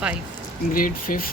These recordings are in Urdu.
5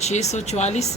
644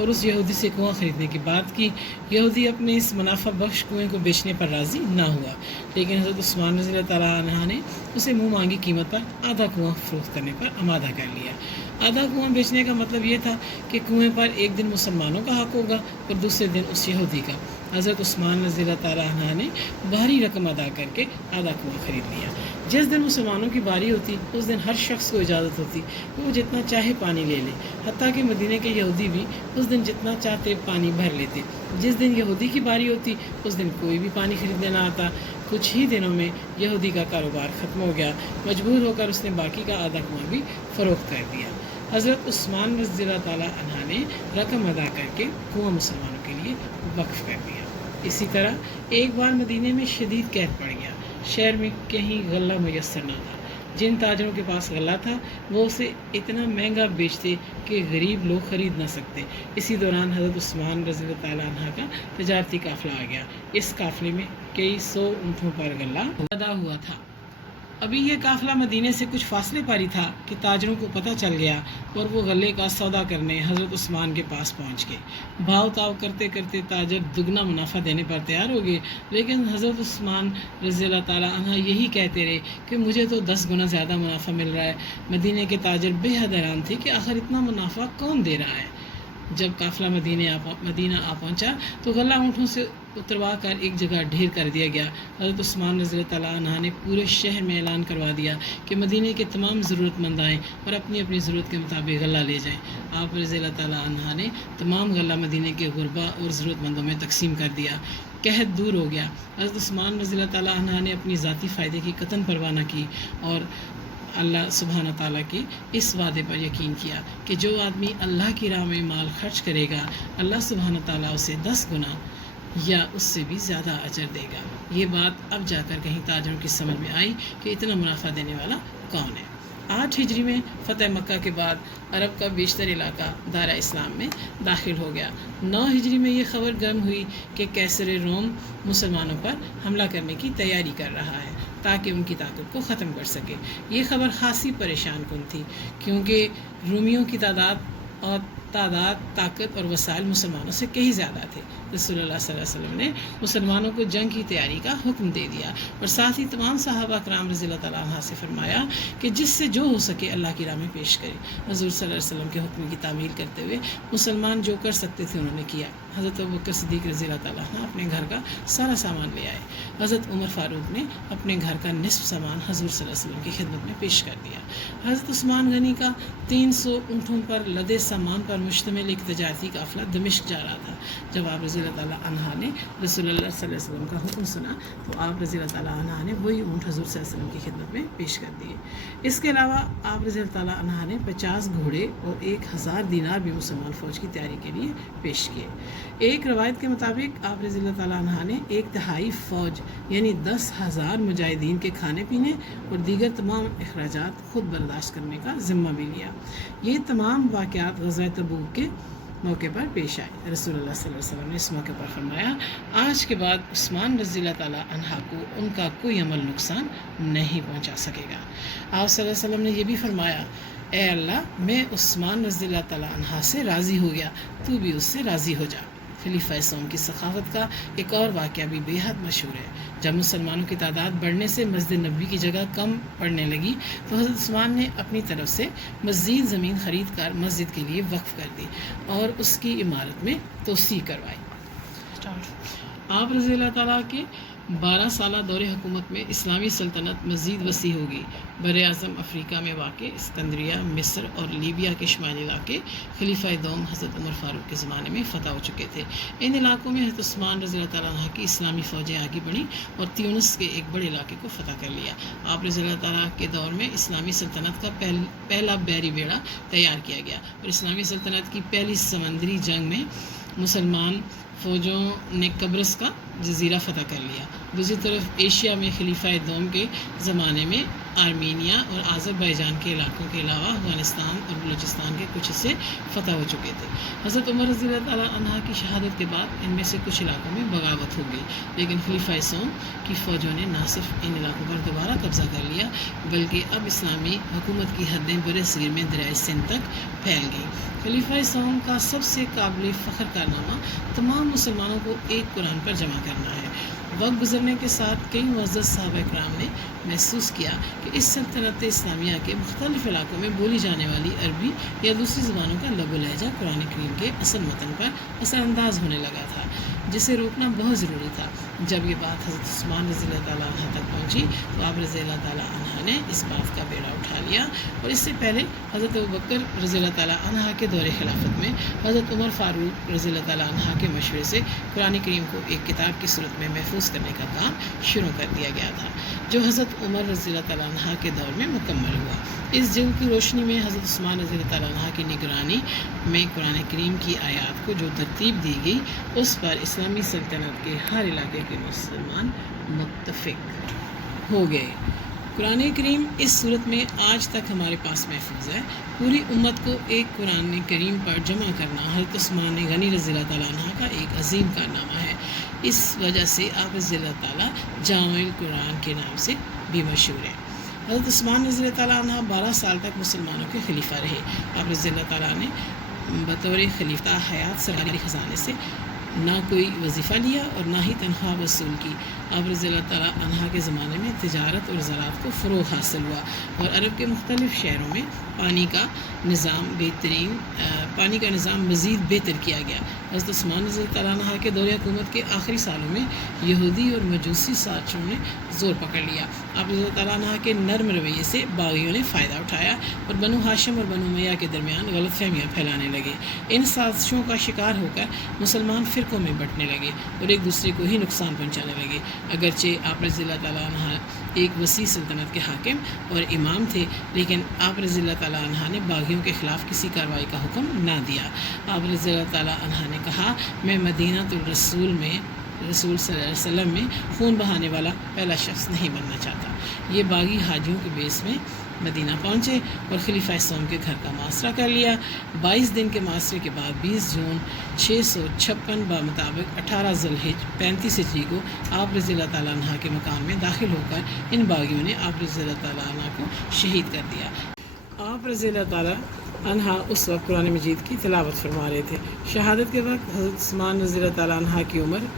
اور اس یہودی سے کنواں خریدنے کی بات کی۔ یہودی اپنے اس منافع بخش کنویں کو بیچنے پر راضی نہ ہوا، لیکن حضرت عثمان رضی اللہ تعالیٰ عنہ نے اسے منہ مانگی قیمت پر آدھا کنواں فروخت کرنے پر آمادہ کر لیا۔ آدھا کنواں بیچنے کا مطلب یہ تھا کہ کنویں پر ایک دن مسلمانوں کا حق ہوگا اور دوسرے دن اس یہودی کا۔ حضرت عثمان رضی اللہ تعالیٰ عنہ نے بھاری رقم ادا کر کے آدھا کنواں خرید لیا۔ جس دن مسلمانوں کی باری ہوتی اس دن ہر شخص کو اجازت ہوتی کہ وہ جتنا چاہے پانی لے لے، حتیٰ کہ مدینے کے یہودی بھی اس دن جتنا چاہتے پانی بھر لیتے۔ جس دن یہودی کی باری ہوتی اس دن کوئی بھی پانی خریدنے نہ آتا۔ کچھ ہی دنوں میں یہودی کا کاروبار ختم ہو گیا، مجبور ہو کر اس نے باقی کا آدھا کنواں بھی فروخت کر دیا۔ حضرت عثمان رضی اللہ تعالیٰ عنہ نے رقم ادا کر کے کنواں مسلمانوں کے لیے وقف کر دیا۔ اسی طرح ایک بار مدینے میں شدید قحط پڑ گیا، شہر میں کہیں غلہ میسر نہ تھا۔ جن تاجروں کے پاس غلہ تھا وہ اسے اتنا مہنگا بیچتے کہ غریب لوگ خرید نہ سکتے۔ اسی دوران حضرت عثمان رضی اللہ تعالیٰ عنہ کا تجارتی قافلہ آ گیا۔ اس قافلے میں کئی 100 اونٹوں پر غلہ ادا ہوا تھا۔ ابھی یہ قافلہ مدینے سے کچھ فاصلے پر ہی تھا کہ تاجروں کو پتہ چل گیا اور وہ غلے کا سودا کرنے حضرت عثمان کے پاس پہنچ گئے۔ بھاؤ تاؤ کرتے کرتے تاجر دگنا منافع دینے پر تیار ہو گئے، لیکن حضرت عثمان رضی اللہ تعالیٰ عنہ یہی کہتے رہے کہ مجھے تو 10 گنا زیادہ منافع مل رہا ہے۔ مدینے کے تاجر بے حد حیران تھے کہ آخر اتنا منافع کون دے رہا ہے۔ جب قافلہ مدینہ آ پہنچا تو غلہ اونٹوں سے اتروا کر ایک جگہ ڈھیر کر دیا گیا۔ حضرت عثمان رضی اللہ تعالیٰ عنہ نے پورے شہر میں اعلان کروا دیا کہ مدینے کے تمام ضرورت مند آئیں اور اپنی اپنی ضرورت کے مطابق غلہ لے جائیں۔ آپ رضی اللہ تعالیٰ عنہ نے تمام غلہ مدینے کے غربا اور ضرورت مندوں میں تقسیم کر دیا۔ قحط دور ہو گیا۔ حضرت عثمان رضی اللہ تعالیٰ عنہ نے اپنی ذاتی فائدے کی قطعاً پرواہ نہ کی اور اللہ سبحانہ تعالیٰ کے اس وعدے پر یقین کیا کہ جو آدمی اللہ کی راہ میں مال خرچ کرے گا اللہ سبحانہ تعالیٰ اسے 10 گنا یا اس سے بھی زیادہ اجر دے گا۔ یہ بات اب جا کر کہیں تاجروں کی سمجھ میں آئی کہ اتنا منافع دینے والا کون ہے۔ 8 ہجری میں فتح مکہ کے بعد عرب کا بیشتر علاقہ دائرہ اسلام میں داخل ہو گیا۔ 9 ہجری میں یہ خبر گرم ہوئی کہ قیصر روم مسلمانوں پر حملہ کرنے کی تیاری کر رہا ہے تاکہ ان کی طاقت کو ختم کر سکے۔ یہ خبر خاصی پریشان کن تھی کیونکہ رومیوں کی تعداد، طاقت اور وسائل مسلمانوں سے کہیں زیادہ تھے۔ رسول اللہ صلی اللہ علیہ وسلم نے مسلمانوں کو جنگ کی تیاری کا حکم دے دیا اور ساتھ ہی تمام صحابہ کرام رضی اللہ تعالیٰ عنہ سے فرمایا کہ جس سے جو ہو سکے اللہ کی راہ میں پیش کرے۔ حضور صلی اللہ علیہ وسلم کے حکم کی تعمیل کرتے ہوئے مسلمان جو کر سکتے تھے انہوں نے کیا۔ حضرت ابوبکر صدیق رضی اللہ تعالیٰ عنہ اپنے گھر کا سارا سامان لے آئے۔ حضرت عمر فاروق نے اپنے گھر کا نصف سامان حضور صلی اللہ علیہ وسلم کی خدمت میں پیش کر دیا۔ حضرت عثمان غنی کا 300 اونٹوں پر لدے سامان پر مشتمل ایک تجارتی قافلہ دمشق جا رہا تھا۔ جب آپ رضی اللہ تعالیٰ عنہ نے رسول اللہ صلی اللہ علیہ وسلم کا حکم سنا تو آپ رضی اللہ تعالیٰ عنہ نے وہی اونٹ حضور صلی اللہ علیہ وسلم کی خدمت میں پیش کر دیے۔ اس کے علاوہ آپ رضی اللہ تعالیٰ عنہ نے 50 گھوڑے اور 1000 دینار بھی مسلمان فوج کی تیاری کے لیے پیش کیے۔ ایک روایت کے مطابق آپ رضی اللہ تعالیٰ عنہ نے 1/3 فوج یعنی 10,000 مجاہدین کے کھانے پینے اور دیگر تمام اخراجات خود برداشت کرنے کا ذمہ بھی لیا۔ یہ تمام واقعات غزوہ تبوک کے موقع پر پیش آئے۔ رسول اللہ صلی اللہ علیہ وسلم نے اس موقع پر فرمایا آج کے بعد عثمان رضی اللہ تعالیٰ عنہ کو ان کا کوئی عمل نقصان نہیں پہنچا سکے گا۔ آپ صلی اللہ علیہ وسلم نے یہ بھی فرمایا اے اللہ میں عثمان رضی اللہ تعالیٰ عنہ سے راضی ہو گیا، تو بھی اس سے راضی ہو جا۔ خلیفہ سوم کی سخاوت کا ایک اور واقعہ بھی بے حد مشہور ہے۔ جب مسلمانوں کی تعداد بڑھنے سے مسجد نبوی کی جگہ کم پڑنے لگی تو حضرت عثمان نے اپنی طرف سے مزید زمین خرید کر مسجد کے لیے وقف کر دی اور اس کی عمارت میں توسیع کروائی۔ آپ رضی اللہ تعالیٰ کے 12 سالہ دور حکومت میں اسلامی سلطنت مزید وسیع ہوگی۔ براعظم افریقہ میں واقع اسکندریہ، مصر اور لیبیا کے شمالی علاقے خلیفہ دوم حضرت عمر فاروق کے زمانے میں فتح ہو چکے تھے۔ ان علاقوں میں حضرت عثمان رضی اللہ تعالیٰ عنہ کی اسلامی فوجیں آگے بڑھیں اور تیونس کے ایک بڑے علاقے کو فتح کر لیا۔ آپ رضی اللہ تعالیٰ کے دور میں اسلامی سلطنت کا پہلا بحری بیڑا تیار کیا گیا اور اسلامی سلطنت کی پہلی سمندری جنگ میں مسلمان فوجوں نے قبرص کا جزیرہ فتح کر لیا۔ دوسری طرف ایشیا میں خلیفہ دوم کے زمانے میں آرمینیا اور آذربائیجان کے علاقوں کے علاوہ افغانستان اور بلوچستان کے کچھ حصے فتح ہو چکے تھے۔ حضرت عمر رضی اللہ تعالیٰ عنہ کی شہادت کے بعد ان میں سے کچھ علاقوں میں بغاوت ہو گئی، لیکن خلیفہ سوم کی فوجوں نے نہ صرف ان علاقوں پر دوبارہ قبضہ کر لیا بلکہ اب اسلامی حکومت کی حدیں برصغیر میں دریائے سندھ تک پھیل گئیں۔ خلیفہ سوم کا سب سے قابل فخر کارنامہ تمام مسلمانوں کو ایک قرآن پر جمع کرنا ہے۔ وقت گزرنے کے ساتھ کئی معزز صحابہ کرام نے محسوس کیا کہ اس سلطنت اسلامیہ کے مختلف علاقوں میں بولی جانے والی عربی یا دوسری زبانوں کا لب و لہجہ قرآن کریم کے اصل متن پر اثر انداز ہونے لگا تھا، جسے روکنا بہت ضروری تھا۔ جب یہ بات حضرت عثمان رضی اللہ تعالیٰ عنہ تک پہنچی تو آپ رضی اللہ تعالیٰ عنہ نے اس بات کا بیڑا اٹھا لیا، اور اس سے پہلے حضرت ابوبکر رضی اللہ تعالیٰ عنہ کے دور خلافت میں حضرت عمر فاروق رضی اللہ تعالیٰ عنہ کے مشورے سے قرآن کریم کو ایک کتاب کی صورت میں محفوظ کرنے کا کام شروع کر دیا گیا تھا، جو حضرت عمر رضی اللہ تعالیٰ عنہ کے دور میں مکمل ہوا۔ اس جلد کی روشنی میں حضرت عثمان رضی اللہ تعالیٰ عنہ کی نگرانی میں قرآن کریم کی آیات کو جو ترتیب دی گئی اس پر اسلامی سلطنت کے ہر علاقے کے مسلمان متفق ہو گئے۔ قرآن کریم اس صورت میں آج تک ہمارے پاس محفوظ ہے۔ پوری امت کو ایک قرآن کریم پر جمع کرنا حضرت عثمان غنی رضی اللہ تعالیٰ عنہ کا ایک عظیم کارنامہ ہے۔ اس وجہ سے آپ رضی اللہ تعالیٰ جامع القرآن کے نام سے بھی مشہور ہیں۔ حضرت عثمان رضی اللہ تعالیٰ عنہ 12 سال تک مسلمانوں کے خلیفہ رہے۔ آپ رضی اللہ تعالیٰ نے بطور خلیفہ حیات سرکاری خزانے سے نہ کوئی وظیفہ لیا اور نہ ہی تنخواہ وصول کی۔ آپ رضی اللہ تعالیٰ عنہ کے زمانے میں تجارت اور زراعت کو فروغ حاصل ہوا اور عرب کے مختلف شہروں میں پانی کا نظام مزید بہتر کیا گیا۔ حضرت عثمان رضی اللہ تعالیٰ عنہ کے دور حکومت کے آخری سالوں میں یہودی اور مجوسی سازشوں نے زور پکڑ لیا۔ آپ رضی اللہ تعالیٰ عنہ کے نرم رویے سے باغیوں نے فائدہ اٹھایا اور بنو ہاشم اور بنو امیہ کے درمیان غلط فہمیاں پھیلانے لگے۔ ان سازشوں کا شکار ہو کر مسلمان فرقوں میں بٹنے لگے اور ایک دوسرے کو ہی نقصان پہنچانے لگے۔ اگرچہ آپ رضی اللہ تعالیٰ عنہ ایک وسیع سلطنت کے حاکم اور امام تھے، لیکن آپ رضی اللہ تعالیٰ عنہ نے باغیوں کے خلاف کسی کارروائی کا حکم نہ دیا۔ آپ رضی اللہ تعالیٰ عنہ نے کہا، میں مدینہ الرسول میں رسول صلی اللہ علیہ وسلم میں خون بہانے والا پہلا شخص نہیں بننا چاہتا۔ یہ باغی حاجیوں کے بیس میں مدینہ پہنچے اور خلیفہ سوم کے گھر کا محاصرہ کر لیا۔ 22 دن کے محاصرے کے بعد 20 جون 656 بمطابق 18 ذوالحجہ 35 ہجری کو آپ رضی اللہ تعالیٰ عنہ کے مکان میں داخل ہو کر ان باغیوں نے آپ رضی اللہ تعالیٰ عنہ کو شہید کر دیا۔ آپ رضی اللہ تعالیٰ عنہ اس وقت قرآن مجید کی تلاوت فرما رہے تھے۔ شہادت کے وقت حضرت عثمان رضی اللہ تعالیٰ عنہ کی عمر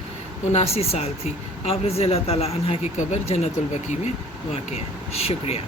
79 سال تھی۔ آپ رضی اللہ تعالیٰ عنہ کی قبر جنت البقیع میں واقع ہے۔ شکریہ۔